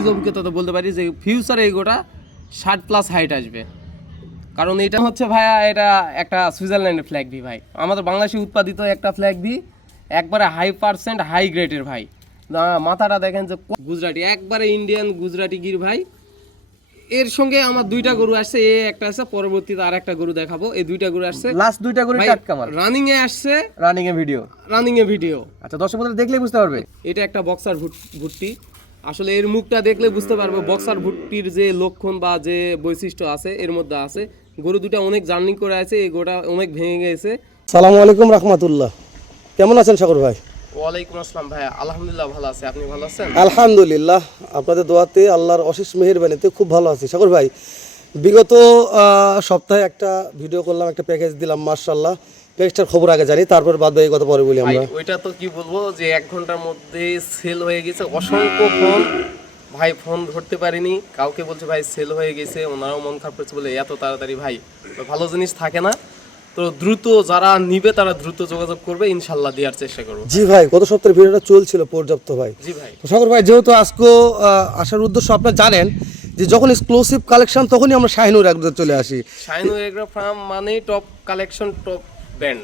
নিজ অভিজ্ঞতা বলতে পারি যে ফিউচারে এই গোটা 60+ হাইট আসবে। কারণ এটা হচ্ছে ভাইয়া এটা একটা সুইজারল্যান্ডের ফ্ল্যাগ ভি ভাই, আমাদের বাংলাদেশে উৎপাদিত একটা ফ্ল্যাগ ভি, একবারে হাই গ্রেডের ভাই। মাথাটা দেখেন যে গুজরাটি, একবারে ইন্ডিয়ান গুজরাটি গির ভাই। এর সঙ্গে আমার দুইটা গরু আসছে, একটা আছে, পরবর্তীতে আর একটা গরু দেখাবো। এই দুইটা গরু আসছে, লাস্ট দুইটা গরু টাটকা মাল, রানিং এ আসছে, রানিং এ ভিডিও। আচ্ছা, দর্শক বন্ধুরা দেখলেই বুঝতে পারবে এটা একটা বক্সার ভুট্টি। আসলে এর মুখটা দেখলে বুঝতে পারবে বক্সার ভুট্টির যে লক্ষণ বা যে বৈশিষ্ট্য আছে এর মধ্যে আছে। গরু দুটা অনেক জার্নি করে আছে, এই গরুটা অনেক ভেঙে গেছে। সালামু আলাইকুম রাহমাতুল্লাহ, কেমন আছেন সাগর ভাই? ওয়ালাইকুম আসসালাম ভাই, আলহামদুলিল্লাহ ভালো আছে, আপনি ভালো আছেন? আলহামদুলিল্লাহ, আপনাদের দোয়াতে আল্লাহর অশেষ মেহেরবানিতে খুব ভালো আছি। সাগর ভাই, বিগত সপ্তাহে একটা ভিডিও করলাম, একটা প্যাকেজ দিলাম, মাশাআল্লাহ। প্যাকেজটার খবর আগে জানি, তারপর বাদ বাকি কথা পরে বলি আমরা। ওইটা তো কি বলবো যে 1 ঘন্টার মধ্যে সেল হয়ে গেছে, অসংখ্য ফোন ভাই, ফোন ধরতে পারিনি, কাউকে বলছে ভাই সেল হয়ে গেছে, ওনারাও মন খারাপ করছে বলে এত তাড়াতাড়ি ভাই তো ভালো জিনিস থাকে না। তো দ্রুত যারা নিবে তারা দ্রুত যোগাযোগ করবে, ইনশাল্লাহ দেওয়ার চেষ্টা করবো। জি ভাই, গত সপ্তাহের ভিডিওটা চলছিল পর্যাপ্ত ভাই। জি ভাই। তো সাগর ভাই, যেহেতু আজকে আসার উদ্দেশ্য আপনারা জানেন যে যখন এক্সক্লুসিভ কালেকশন তখনই আমরা শাহিনুর একদম চলে আসি। শাহিনুর এগ্রো ফার্ম মানে টপ কালেকশন, টপ ব্র্যান্ড।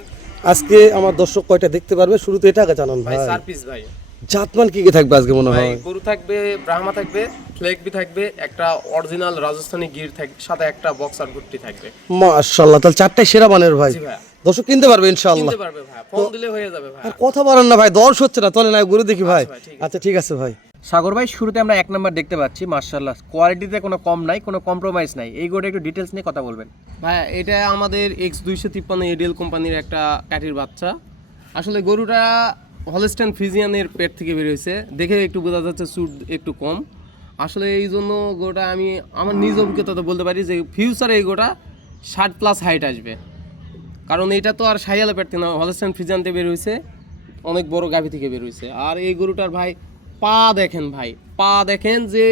আজকে আমার দর্শক কয়টা দেখতে পারবে, শুরুতে এটা আগে জানান ভাই ভাই। 4 পিস ভাই। জাতমান কি কি থাকবে আজকে মনে হয়? গরু থাকবে, ব্রাহ্মা থাকবে, ফ্লেক বি থাকবে, একটা অরিজিনাল রাজস্থানী গির থাকবে, সাথে একটা বক্সার ভুট্টি থাকবে। মাশাআল্লাহ, তাহলে 4টাই সেরা মানের ভাই। জি ভাই। দর্শক কিনতে পারবে ইনশাআল্লাহ। কিনতে পারবে ভাই, ফোন দিলে হয়ে যাবে ভাই। আর কথা বলেন না ভাই, দর্শ হচ্ছে না, চলে না গরু দেখি ভাই। আচ্ছা ঠিক আছে ভাই। সাগর ভাই, শুরুতে আমরা 1 নাম্বার দেখতে পাচ্ছি, মাশাআল্লাহ, কোয়ালিটিতে কোনো কম নাই, কোনো কম্প্রোমাইজ নাই। এই গরুটা একটু ডিটেইলস নিয়ে কথা বলবেন ভাই। এটা আমাদের X253 এডিএল কোম্পানির একটা ক্যাটির বাচ্চা। আসলে গরুটা হলস্টাইন ফ্রিজিয়ানের পেট থেকে বের হয়েছে, দেখে একটু বোঝা যাচ্ছে সুট একটু কম। আসলে এই জন্য গরুটা আমি আমার নিজ অভিজ্ঞতা বলতে পারি যে ফিউচারে এই গরুটা 60+ হাইট আসবে। কারণ এটা তো আর সাইয়ালে পেট থেকে না, হলস্টাইন ফ্রিজিয়ান থেকে বের হয়েছে, অনেক বড় গাভী থেকে বের হয়েছে। আর এই গরুটার ভাই পা দেখেন ভাই, পা দেখেন, যে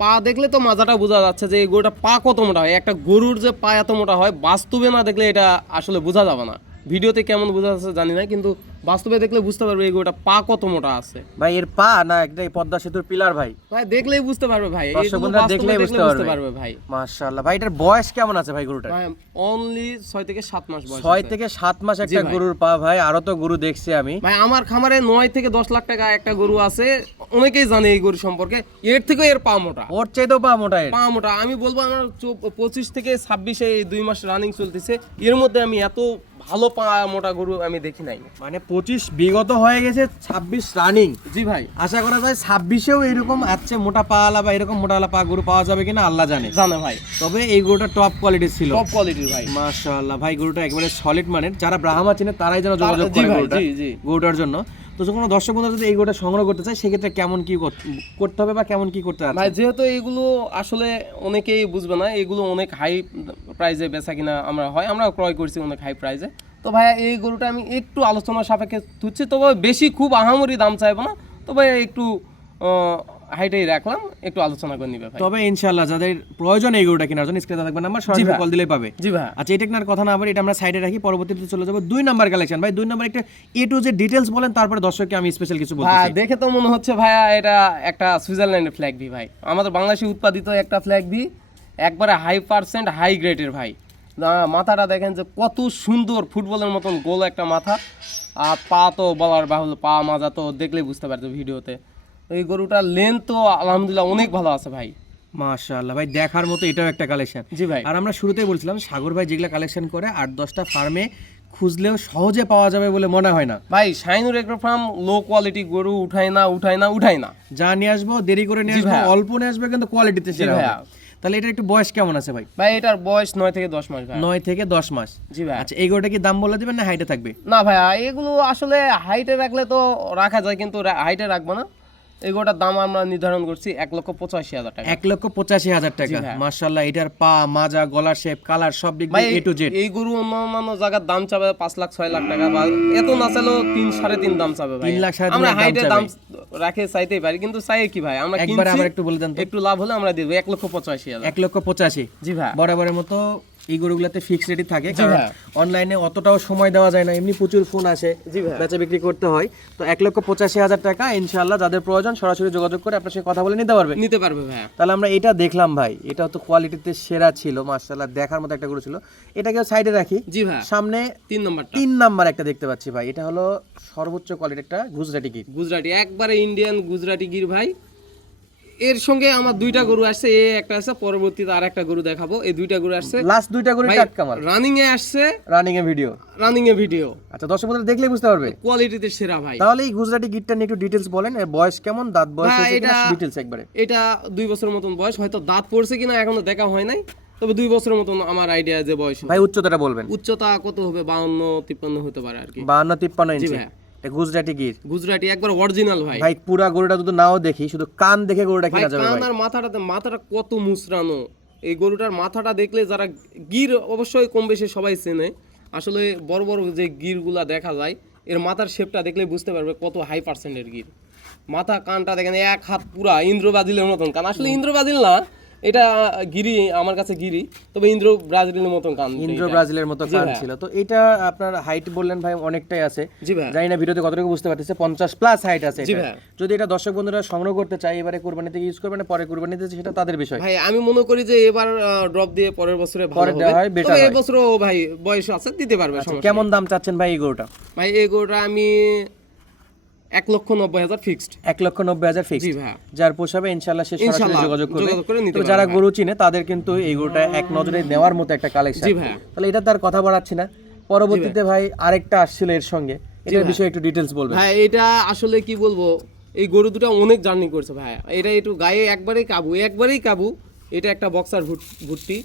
পা দেখলে তো মাজাটা বোঝা যাচ্ছে যে এই গরুটা পা কত মোটা হয়। একটা গরুর যে পা এত মোটা হয়, বাস্তবে না দেখলে এটা আসলে বোঝা যাবে না। ভিডিওতে কেমন বোঝা যাচ্ছে জানি না, কিন্তু বাস্তবে দেখলে বুঝতে পারবে এই গরুটা পা কত মোটা আছে ভাই। এর পা না একটা পদ্মা সেতুর পিলার ভাই, ভাই দেখলেই বুঝতে পারবে ভাই, দর্শক বন্ধুরা দেখলেই বুঝতে পারবে ভাই। মাশাআল্লাহ ভাই, এটার বয়স কেমন আছে ভাই গরুটার? ভাই অনলি 6 থেকে 7 মাস বয়স। 6 থেকে 7 মাস একটা গরুর পা ভাই। আরো তো গরু দেখছি আমি ভাই, আমার খামারে 9 থেকে 10 লাখ টাকা একটা গরু আছে, অনেকেই জানে এই গরু সম্পর্কে। এর থেকে এর পা মোটা, ওর চাইতেও পা মোটা। পা মোটা আমি বলবো আমার 25 থেকে 26 এই 2 মাস রানিং চলতেছে, এর মধ্যে আমি এত ভালো পা মোটা গরু আমি দেখি নাই। মানে 25 বিগত হয়ে গেছে, 26 রানিং। জি ভাই। আশা করা যায় 26এও এরকম আছে মোটা পাওয়ালা বা এরকম মোটালা পা গরু পাওয়া যাবে কিনা আল্লাহ জানে ভাই। তবে এই গরুটা টপ কোয়ালিটির ছিল, টপ কোয়ালিটির ভাই। মাশাআল্লাহ ভাই, গরুটা একেবারে সলিড মানের। যারা ব্রাহ্মা চিনে তারাই যেন যোগাযোগ করে গরুটার জন্য। তো যখন দর্শক বন্ধুরা যদি এই গরুটা সংগ্রহ করতে চায়, সেক্ষেত্রে কেমন কি করতে হবে বা কেমন কি করতে হবে ভাই? যেহেতু এগুলো আসলে অনেকেই বুঝবে না, এগুলো অনেক হাই প্রাইসে বেচা কিনা আমরা হয়, আমরা ক্রয় করছি অনেক হাই প্রাইসে। তো ভাই এই গরুটা আমি একটু আলোচনার সাপেক্ষে তুচ্ছি, তবে বেশি খুব আহামরি দাম চাইবো না, তবে একটু হাইটাই রাখলাম, একটু আলোচনা করে নিবে ভাই। তবে ইনশাআল্লাহ যাদের প্রয়োজন এই গরুটা কেনার জন্য স্ক্রিনে থাকবে নাম্বার, সরাসরি কল দিলেই পাবে। জি ভাই। আচ্ছা, এটা কেনার কথা না আবার এটা আমরা সাইডে রাখি, পরবর্তীতে চলে যাব 2 নাম্বার কালেকশন। ভাই 2 নাম্বার একটা A to Z ডিটেইলস বলেন, তারপরে দর্শককে আমি স্পেশাল কিছু বলতে চাই। দেখে তো মনে হচ্ছে ভাইয়া এটা একটা সুইজারল্যান্ডের ফ্ল্যাগ ভি ভাই, আমাদের বাংলাদেশে উৎপাদিত একটা ফ্ল্যাগ ভি, একবারে হাই গ্রেডের ভাই। মাথাটা দেখেন যে কত সুন্দর, ফুটবলের মতন গোল একটা মাথা। আর পা তো বলার বাহুল্য, পা মাজা তো দেখলেই বুঝতে পারতো ভিডিওতে। এই গরুটার লেন্থ তো আলহামদুলিল্লাহ অনেক ভালো আছে ভাই। মাশাআল্লাহ ভাই, দেখার মতো এটাও একটা কালেকশন। জি ভাই। আর আমরা শুরুতেই বলছিলাম সাগর ভাই যেগুলা কালেকশন করে 8-10টা ফার্মে খুঁজলেও সহজে পাওয়া যাবে বলে মনে হয় না ভাই। Shahinur agro farm low quality গরু উঠায় না। যা নিয়ে আসবো দেরি করে নিয়ে আসবো, অল্প নিয়ে আসবে, কিন্তু কোয়ালিটিতে সেরা হবে। তাহলে এটার একটু বয়স কেমন আছে ভাই? ভাই এটার বয়স 9 থেকে 10 মাস ভাই। 9 থেকে 10 মাস। জি ভাই। আচ্ছা, এই গরুটা কি দাম বলে দিবেন না হাইটে থাকবে? না ভাই, এগুলো আসলে হাইটে রাখলে তো রাখা যায়, কিন্তু হাইটে রাখবো না। এই গরুটার দাম আমরা নির্ধারণ করছি 1,85,000 টাকা। 1,85,000 টাকা। মাশাআল্লাহ, এটার পা, মাজা, গলার শেপ, কালার সব দিক দিয়ে A to Z। এই গরু অন্যান্য জায়গার দাম চাবে 5 লাখ 6 লাখ টাকা, বা এত না চাইলেও 3-3.5 দাম চাবে ভাই। 3 লাখ 3.5 আমরা হাইটে দাম রাখে চাইতেই পারি, কিন্তু চাই কি ভাই, আমরা একবার আবার একটু বলে দেন তো। একটু লাভ হলে আমরা দিব 1,85,000। 1,85,000। জি ভাই। বরাবরের মতো এই গরুগুলোতে ফিক্স রেটই থাকে, জি কারণ ভাই। অনলাইনে অতটাও সময় দেওয়া যায় না, এমনি প্রচুর ফোন আসে, জি ভাই। বেচা বিক্রি করতে হয়। তো 1,85,000 টাকা ইনশাআল্লাহ যাদের প্রয়োজন সরাসরি যোগাযোগ করে আপনার সাথে কথা বলে নিতে পারবে। নিতে পারবে ভাইয়া। তাহলে আমরা এটা দেখলাম ভাই, এটা তো কোয়ালিটিতে সেরা ছিল মাশাআল্লাহ, দেখার মতো একটা গরু ছিল। এটাকে সাইডে রাখি, জি ভাই, সামনে 3 নম্বরটা 3 নাম্বার একটা দেখতে পাচ্ছি ভাই, এটা হলো সর্বোচ্চ কোয়ালিটির একটা গুজরাটি গির। গুজরাটি, একবারে ইন্ডিয়ান গুজরাটি গির ভাই। এর সঙ্গে আমার 2টা গরু আসছে, এ একটা আছে, পরবর্তীতে আর একটা গরু দেখাবো। এই 2টা গরু আসছে লাস্ট 2টা গরু ভাই, টাটকা মাল, রানিং এ আসছে, রানিং এ ভিডিও। রানিং এ ভিডিও। আচ্ছা, দর্শক বন্ধুরা দেখলেই বুঝতে পারবে কোয়ালিটিতে সেরা ভাই। তাহলে এই গুজরাটি গিরটা নিয়ে একটু ডিটেইলস বলেন, এর বয়স কেমন, দাঁত বয়স ভাই, হয়েছে কিনা, এটা- ডিটেইলস একবারে। এটা 2 বছরের মতন বয়স, হয়তো দাঁত পড়ছে কিনা এখনো দেখা হয় নাই, তবে 2 বছরের মতন আমার আইডিয়া যে বয়স হবে। ভাই উচ্চতাটা বলবেন। উচ্চতা কত হবে? 52-53 হতে পারে আর কি। 52-53 জি ইঞ্চি। ভাই। এটা গুজরাটি গির গুজরাটি একবার অরিজিনাল ভাই। ভাই। পুরা গরুটা যদি নাও দেখি, শুধু কান দেখে গরুটা ভাই কিনা যাবে কান ভাই। আর মাথাটা কত মুচরানো। এই গরুটার মাথাটা দেখলে যারা গির অবশ্যই কম বেশি সবাই চেনে। আসলে বড় বড় যে গিরগুলা দেখা যায়, এর মাথার শেপটা দেখলে বুঝতে পারবে কত হাই পার্সেন্টের গির। মাথা কানটা দেখেন, এক হাত পুরা ইন্দ্র ব্রাজিলের মতন কান। আসলে ইন্দ্র ব্রাজিল না, এটা গিরি, আমার কাছে গিরি, তবে ইন্দ্র ব্রাজিলের মতন কান। ইন্দ্র এটা। ব্রাজিলের মতো জি কান ভাই। ছিল। তো এটা আপনার হাইট বললেন ভাই অনেকটাই আছে, জি ভাই। জানি না ভিডিওতে কতটুকু বুঝতে পারতেছে, 50+ হাইট আছে জি এটা। ভাই। যদি এটা দর্শক বন্ধুরা সংগ্রহ করতে চায়, এবারে কুরবানিতে ইউজ করবে না পরে কুরবানিতে, সেটা তাদের বিষয়। ভাই আমি মনে করি যে এবার ড্রপ দিয়ে পরের বছরে ভালো পরে দেওয়া হয়, হবে। better তবে হয়। এই বছরও ভাই বয়স আছে, দিতে পারবে। সমস্যা কেমন দাম চাচ্ছেন ভাই এই গরুটা? নেই। ভাই এই গরুটা আমি 1,90,000 ফিক্সড। 1,90,000 ফিক্স। জি ভাই। যার পোষাবে ইনশাআল্লাহ সে সরাসরি ইনশাআল্লাহ যোগাযোগ যোগাযোগ করে করবে। নিতে তো পারবে যারা ভাই। গরু চিনে তাদের কিন্তু এই গরুটা এক নজরে নেওয়ার মতো একটা কালেকশন। জি ভাই। তাহলে এটা তার কথা বাড়াচ্ছি না, পরবর্তীতে ভাই আরেকটা আসছিল এর সঙ্গে, এটার ভাই। বিষয়ে একটু ডিটেইলস বলবেন। ভাই এটা আসলে কি বলবো, এই গরু দুটো অনেক জার্নি করছে ভাই। এটা একটু গায়ে একবারেই কাবু। এটা একটা বক্সার ভুট্টি।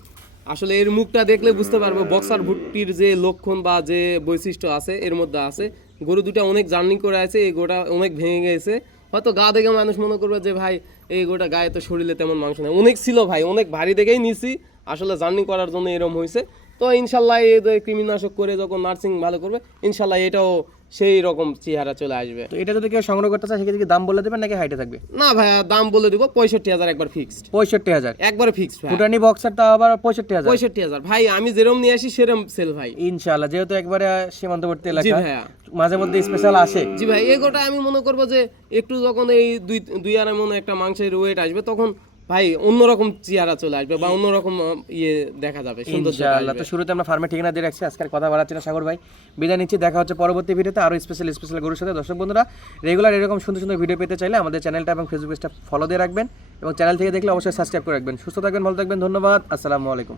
আসলে এর মুখটা দেখলে বুঝতে পারবে বক্সার ভুট্টির যে লক্ষণ বা যে বৈশিষ্ট্য আছে এর মধ্যে আছে। গরু দুটো অনেক জার্নি করে আছে, এই গরুটা অনেক ভেঙে গেছে। হয়তো গা দেখে মানুষ মনে করবে যে ভাই এই গরুটা গায়ে তো শরীরে তেমন মাংস নেই, অনেক ছিল ভাই, অনেক ভারী দেখেই নিছি। আসলে জার্নি করার জন্য এরকম হয়েছে। তো ইনশাল্লাহ এই যে কৃমিনাশক করে যখন নার্সিং ভালো করবে, ইনশাল্লাহ এটাও সেই রকম চেহারা চলে আসবে। তো এটা যদি কেউ সংগ্রহ করতে চায়, সেক্ষেত্রে কি দাম বলে দেবেন নাকি হাইটে থাকবে? না ভাইয়া, দাম বলে দিব 65,000 একবার ফিক্সড। 65,000 একবারে ফিক্সড ভাই। ফুটানি বক্সারটা আবার 65,000। 65,000 ভাই, আমি যেরকম নিয়ে আসি সেরকম সেল ভাই। ইনশাআল্লাহ, যেহেতু একবারে সীমান্তবর্তী জি এলাকা, ভাইয়া। মাঝে মধ্যে স্পেশাল আসে। জি ভাই, এই গোটা আমি মনে করবো যে একটু যখন এই দুই আড়াই মনে একটা মাংসের ওয়েট আসবে, তখন ভাই অন্যরকম চেহারা চলে আসবে বা অন্যরকম ইয়ে দেখা যাবে, সৌন্দর্য ইনশাআল্লাহ। তো শুরুতে আমরা ফার্মের ঠিকানা দিয়ে রাখছি, আজকের কথা বাড়াচ্ছি না সাগর ভাই, বিদায় নিচ্ছি। দেখা হচ্ছে পরবর্তী ভিডিওতে আরো স্পেশাল গরুর সাথে। দর্শক বন্ধুরা রেগুলার এরকম সুন্দর ভিডিও পেতে চাইলে আমাদের চ্যানেলটা এবং ফেসবুক পেজটা ফলো দিয়ে রাখবেন, এবং চ্যানেল থেকে দেখলে অবশ্যই সাবস্ক্রাইব করে রাখবেন। সুস্থ থাকবেন, ভালো থাকবেন, ধন্যবাদ, আসসালামু আলাইকুম।